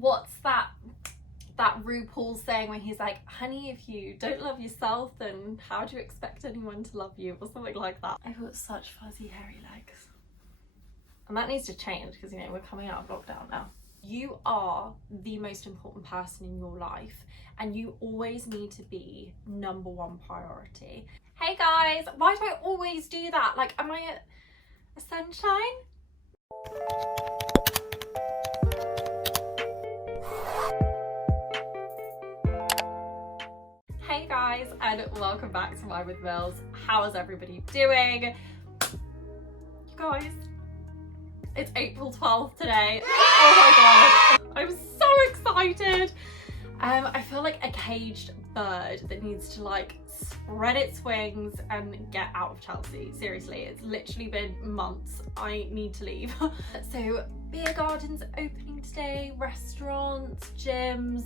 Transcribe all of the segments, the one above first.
What's that RuPaul saying when he's like, honey, if you don't love yourself, then how do you expect anyone to love you, or something like that. I've got such fuzzy hairy legs, and that needs to change because, you know, we're coming out of lockdown now. You are the most important person in your life, and you always need to be number one priority. Hey guys, why do I always do that? Like, am I a sunshine? Hey guys, and welcome back to Wine with Mills. How is everybody doing? You guys, it's April 12th today. Oh my god, I'm so excited. I feel like a caged bird that needs to like spread its wings and get out of Chelsea. Seriously, it's literally been months. I need to leave. So beer gardens opening today, restaurants, gyms,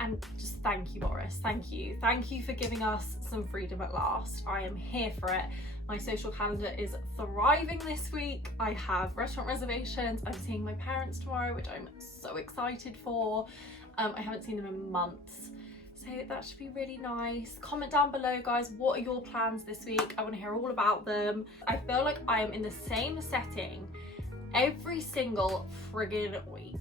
and just thank you, Boris. Thank you for giving us some freedom at last. I am here for it. My social calendar is thriving this week. I have restaurant reservations. I'm seeing my parents tomorrow, which I'm so excited for. I haven't seen them in months, so that should be really nice. Comment down below, guys, what are your plans this week? I want to hear all about them. I feel like I am in the same setting every single friggin' week,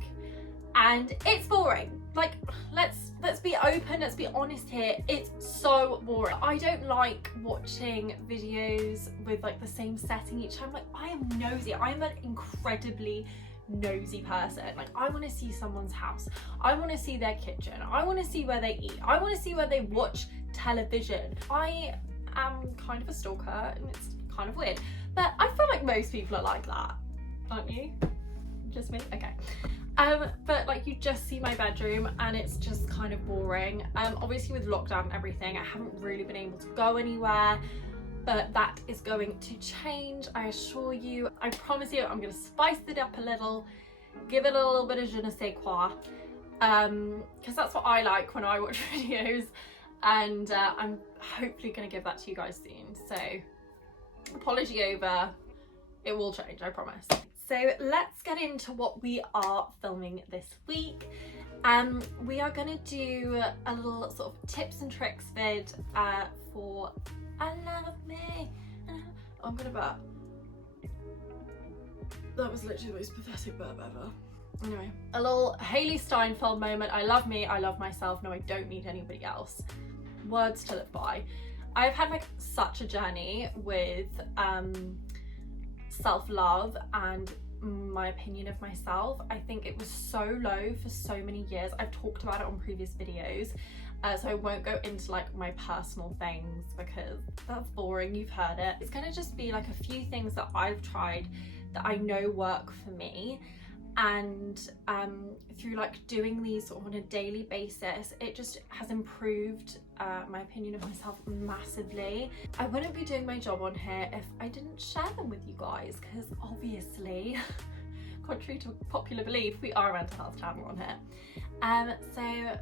and it's boring. Like, let's be open, let's be honest here, it's so boring. I don't like watching videos with like the same setting each time. Like, I am nosy. I'm an incredibly nosy person. Like, I want to see someone's house, I want to see their kitchen, I want to see where they eat, I want to see where they watch television. I am kind of a stalker, and it's kind of weird, but I feel like most people are like that, aren't you? Just me? Okay. But like, you just see my bedroom and it's just kind of boring. Obviously with lockdown and everything, I haven't really been able to go anywhere, but that is going to change, I assure you. I promise you, I'm going to spice it up a little, give it a little bit of je ne sais quoi, because that's what I like when I watch videos, and I'm hopefully going to give that to you guys soon. So apology over, it will change, I promise. So let's get into what we are filming this week. We are going to do a little sort of tips and tricks vid for I Love Me. I'm gonna burp. That was literally the most pathetic burp ever. Anyway, a little Hayley Steinfeld moment. I love me, I love myself, no I don't need anybody else. Words to live by. I've had like such a journey with self-love and my opinion of myself. I think it was so low for so many years. I've talked about it on previous videos, so I won't go into like my personal things because that's boring, you've heard it. It's gonna just be like a few things that I've tried that I know work for me, and through like doing these sort of on a daily basis, it just has improved my opinion of myself massively. I wouldn't be doing my job on here if I didn't share them with you guys, because obviously, contrary to popular belief, we are a mental health channel on here. So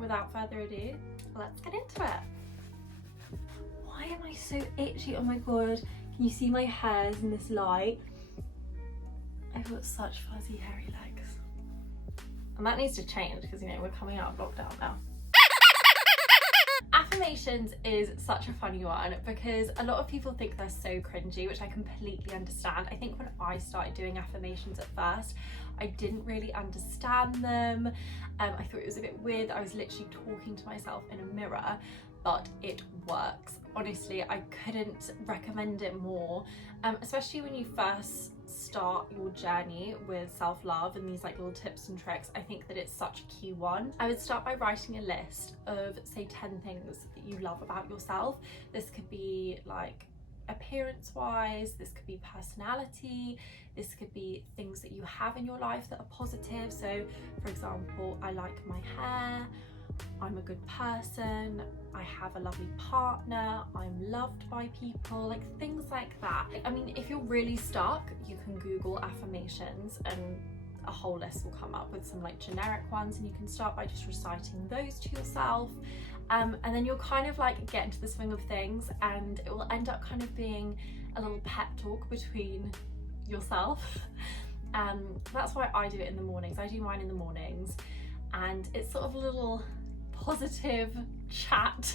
without further ado, let's get into it. Why am I so itchy? Oh my god, can you see my hairs in this light? I've got such fuzzy hairy legs, and that needs to change because, you know, we're coming out of lockdown now. Affirmations is such a funny one because a lot of people think they're so cringy, which I completely understand. I think when I started doing affirmations at first, I didn't really understand them. I thought it was a bit weird that I was literally talking to myself in a mirror, but it works. Honestly, I couldn't recommend it more, especially when you first start your journey with self-love and these like little tips and tricks. I think that it's such a key one. I would start by writing a list of, say, 10 things that you love about yourself. This could be like appearance wise, this could be personality, this could be things that you have in your life that are positive. So for example, I like my hair, I'm a good person, I have a lovely partner, I'm loved by people, like things like that. I mean, if you're really stuck, you can Google affirmations and a whole list will come up with some like generic ones, and you can start by just reciting those to yourself. And then you'll kind of like get into the swing of things, and it will end up kind of being a little pep talk between yourself That's why I do it in the mornings. I do mine in the mornings, and it's sort of a little positive chat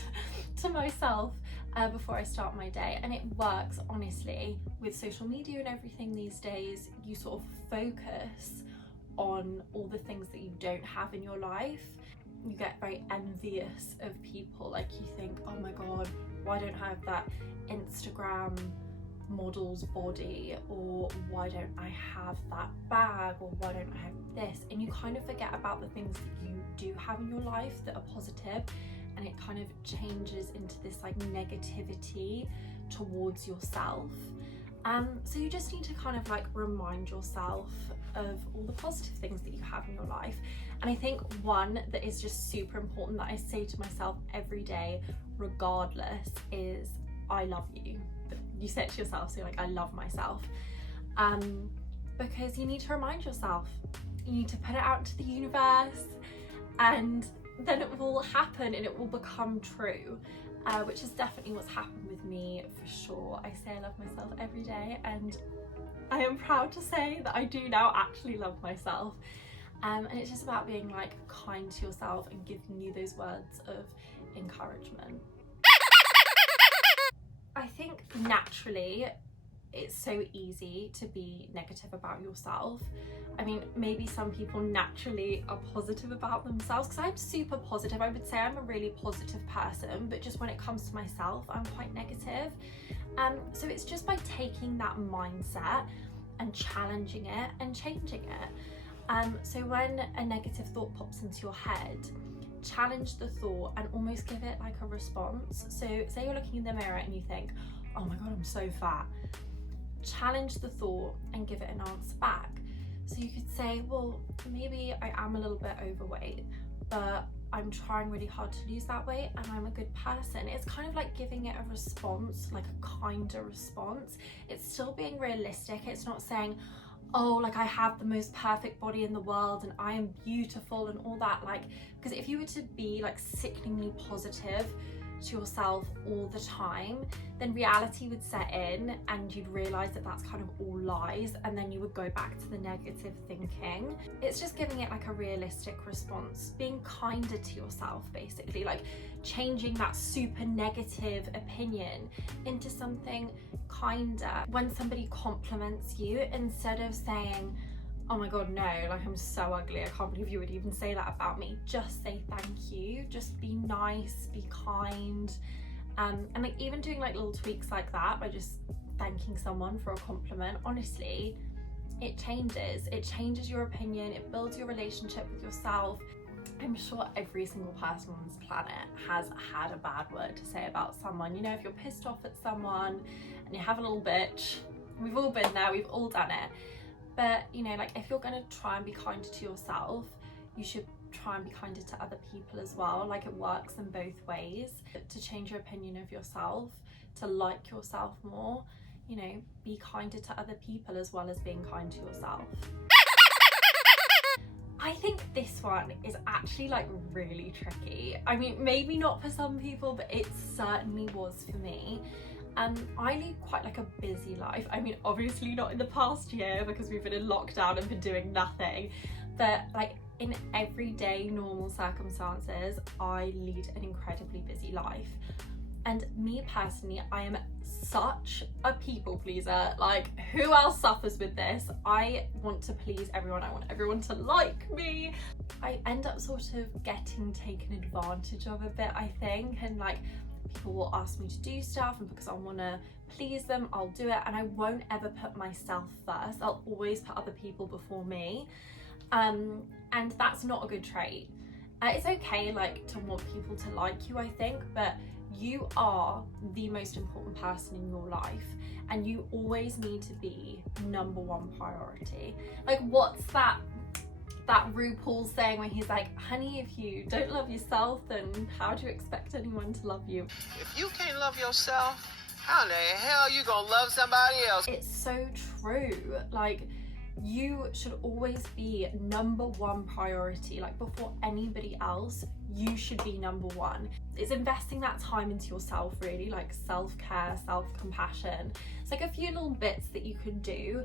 to myself before I start my day, and it works. Honestly, with social media and everything these days, you sort of focus on all the things that you don't have in your life. You get very envious of people, like you think, oh my god, why don't I have that Instagram model's body, or why don't I have that bag, or why don't I have this? And you kind of forget about the things that you do have in your life that are positive, and it kind of changes into this like negativity towards yourself. So you just need to kind of like remind yourself of all the positive things that you have in your life. And I think one that is just super important that I say to myself every day regardless is, I love you. You say it to yourself, so you're like, I love myself. Because you need to remind yourself, you need to put it out into the universe, and then it will happen and it will become true, which is definitely what's happened with me for sure. I say I love myself every day, and I am proud to say that I do now actually love myself. And it's just about being like kind to yourself and giving you those words of encouragement. I think naturally it's so easy to be negative about yourself. I mean, maybe some people naturally are positive about themselves, because I'm super positive. I would say I'm a really positive person, but just when it comes to myself, I'm quite negative. So it's just by taking that mindset and challenging it and changing it. So when a negative thought pops into your head, challenge the thought and almost give it like a response. So say you're looking in the mirror and you think, oh my god, I'm so fat. Challenge the thought and give it an answer back. So you could say, well, maybe I am a little bit overweight, but I'm trying really hard to lose that weight and I'm a good person. It's kind of like giving it a response, like a kinder response. It's still being realistic. It's not saying, oh, like I have the most perfect body in the world and I am beautiful and all that. Like, because if you were to be like sickeningly positive to yourself all the time, then reality would set in and you'd realize that that's kind of all lies, and then you would go back to the negative thinking. It's just giving it like a realistic response, being kinder to yourself, basically, like changing that super negative opinion into something kinder. When somebody compliments you, instead of saying, oh my god, no, like I'm so ugly, I can't believe you would even say that about me, just say thank you. Just be nice, be kind, and like even doing like little tweaks like that by just thanking someone for a compliment, honestly, it changes your opinion, it builds your relationship with yourself. I'm sure every single person on this planet has had a bad word to say about someone. You know, if you're pissed off at someone and you have a little bitch, we've all been there, we've all done it. But you know, like if you're going to try and be kinder to yourself, you should try and be kinder to other people as well. Like it works in both ways. To change your opinion of yourself, to like yourself more, you know, be kinder to other people as well as being kind to yourself. I think this one is actually like really tricky. I mean, maybe not for some people, but it certainly was for me. I lead quite like a busy life. I mean, obviously not in the past year because we've been in lockdown and been doing nothing, but like in everyday normal circumstances, I lead an incredibly busy life. And me personally, I am such a people pleaser. Like, who else suffers with this? I want to please everyone. I want everyone to like me. I end up sort of getting taken advantage of a bit, I think, and like people will ask me to do stuff, and because I want to please them, I'll do it, and I won't ever put myself first. I'll always put other people before me, and that's not a good trait. It's okay like to want people to like you, I think, but you are the most important person in your life, and you always need to be number one priority. Like, what's that RuPaul saying where he's like, honey, if you don't love yourself, then how do you expect anyone to love you? If you can't love yourself, how the hell you gonna love somebody else? It's so true. Like, you should always be number one priority. Like, before anybody else, you should be number one. It's investing that time into yourself, really, like self-care, self-compassion. It's like a few little bits that you can do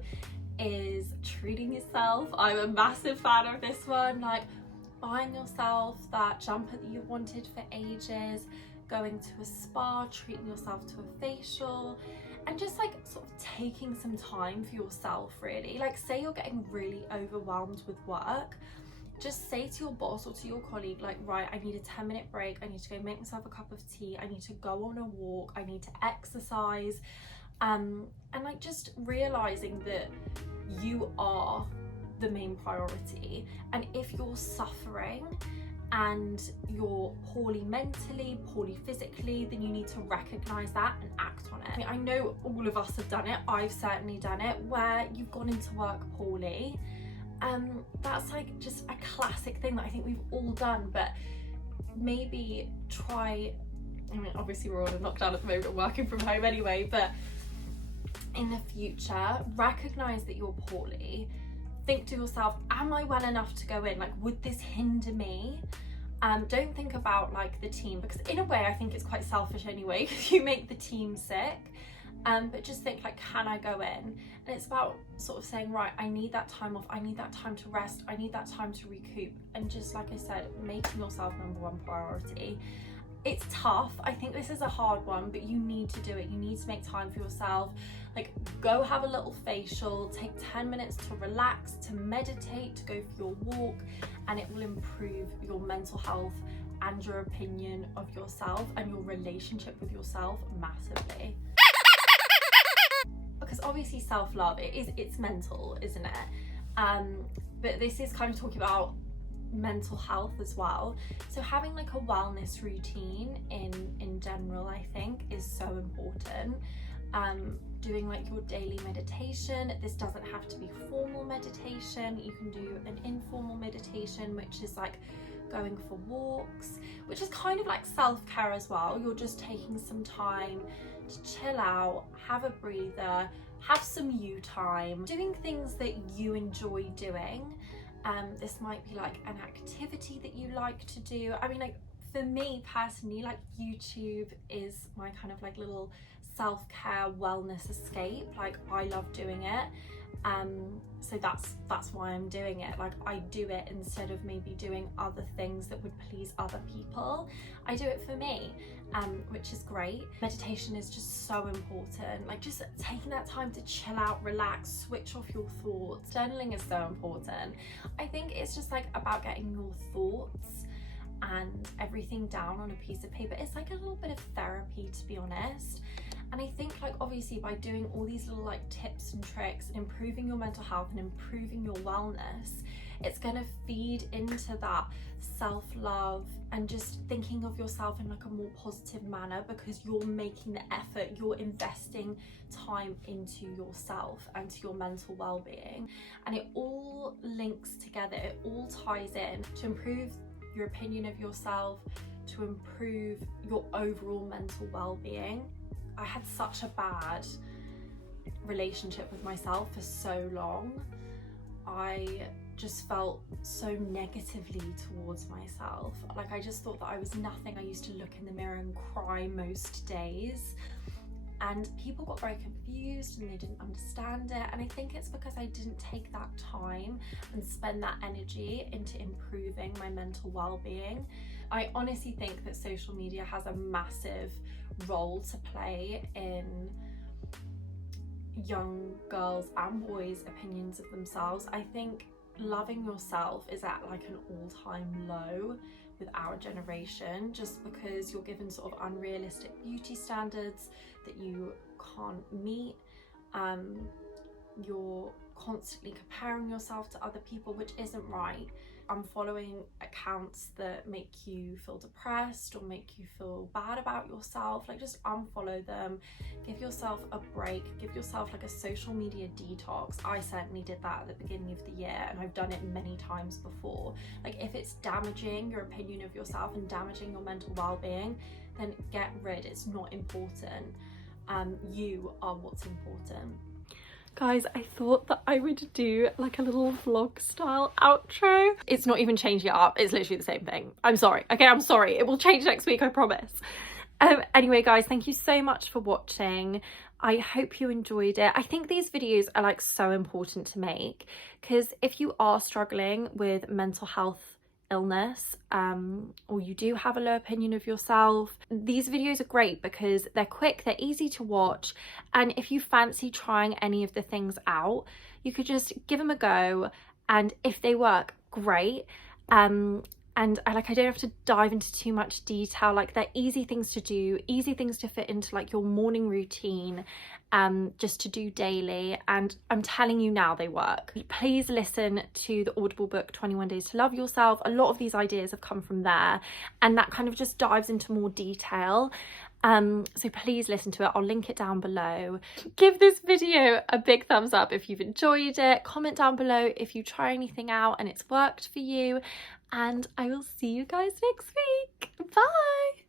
is treating yourself. I'm a massive fan of this one, like buying yourself that jumper that you've wanted for ages, going to a spa, treating yourself to a facial, and just like sort of taking some time for yourself really. Like say you're getting really overwhelmed with work, just say to your boss or to your colleague, like, right, I need a 10-minute break, I need to go make myself a cup of tea, I need to go on a walk, I need to exercise, and like just realizing that you are the main priority. And if you're suffering and you're poorly mentally, poorly physically, then you need to recognize that and act on it. I mean, I know all of us have done it, I've certainly done it, where you've gone into work poorly. That's like just a classic thing that I think we've all done, but maybe try, I mean obviously we're all in lockdown at the moment and working from home anyway, but in the future recognize that you're poorly, think to yourself, am I well enough to go in? Like, would this hinder me? Don't think about like the team, because in a way I think it's quite selfish anyway, because you make the team sick. But just think like, can I go in? And it's about sort of saying, right, I need that time off, I need that time to rest, I need that time to recoup, and just like I said, making yourself number one priority. It's tough, I think this is a hard one, but you need to do it. You need to make time for yourself. Like, go have a little facial, take 10 minutes to relax, to meditate, to go for your walk, and it will improve your mental health and your opinion of yourself and your relationship with yourself massively. Because obviously self-love, it's mental, isn't it? But this is kind of talking about mental health as well. So having like a wellness routine in general, I think, is so important. Doing like your daily meditation. This doesn't have to be formal meditation. You can do an informal meditation, which is like going for walks, which is kind of like self-care as well. You're just taking some time to chill out, have a breather, have some you time, doing things that you enjoy doing. This might be like an activity that you like to do. I mean, like for me personally, like YouTube is my kind of like little self-care wellness escape. Like I love doing it. So that's why I'm doing it. Like I do it instead of maybe doing other things that would please other people. I do it for me, which is great. Meditation is just so important. Like just taking that time to chill out, relax, switch off your thoughts. Journaling is so important. I think it's just like about getting your thoughts and everything down on a piece of paper. It's like a little bit of therapy, to be honest. And I think like obviously by doing all these little like tips and tricks and improving your mental health and improving your wellness, it's gonna feed into that self-love and just thinking of yourself in like a more positive manner, because you're making the effort, you're investing time into yourself and to your mental well-being, and it all links together, it all ties in to improve your opinion of yourself, to improve your overall mental well-being. I had such a bad relationship with myself for so long. I just felt so negatively towards myself. Like I just thought that I was nothing. I used to look in the mirror and cry most days. And people got very confused and they didn't understand it. And I think it's because I didn't take that time and spend that energy into improving my mental well-being. I honestly think that social media has a massive role to play in young girls and boys' opinions of themselves. I think loving yourself is at like an all-time low with our generation, just because you're given sort of unrealistic beauty standards that you can't meet. You're constantly comparing yourself to other people, which isn't right. I'm following accounts that make you feel depressed or make you feel bad about yourself. Like just unfollow them, give yourself a break, give yourself like a social media detox. I certainly did that at the beginning of the year, and I've done it many times before. Like if it's damaging your opinion of yourself and damaging your mental well-being, then get rid. It's not important. You are what's important. Guys, I thought that I would do like a little vlog style outro. It's not even changing it up. It's literally the same thing. I'm sorry. Okay, I'm sorry. It will change next week, I promise. Anyway, guys, thank you so much for watching. I hope you enjoyed it. I think these videos are like so important to make, because if you are struggling with mental health illness, or you do have a low opinion of yourself, these videos are great because they're quick, they're easy to watch, and if you fancy trying any of the things out, you could just give them a go, and if they work, great. And I don't have to dive into too much detail. Like, they're easy things to do, easy things to fit into like your morning routine, just to do daily. And I'm telling you now, they work. Please listen to the Audible book 21 Days to Love Yourself. A lot of these ideas have come from there, and that kind of just dives into more detail. So please listen to it. I'll link it down below. Give this video a big thumbs up if you've enjoyed it. Comment down below if you try anything out and it's worked for you. And I will see you guys next week. Bye!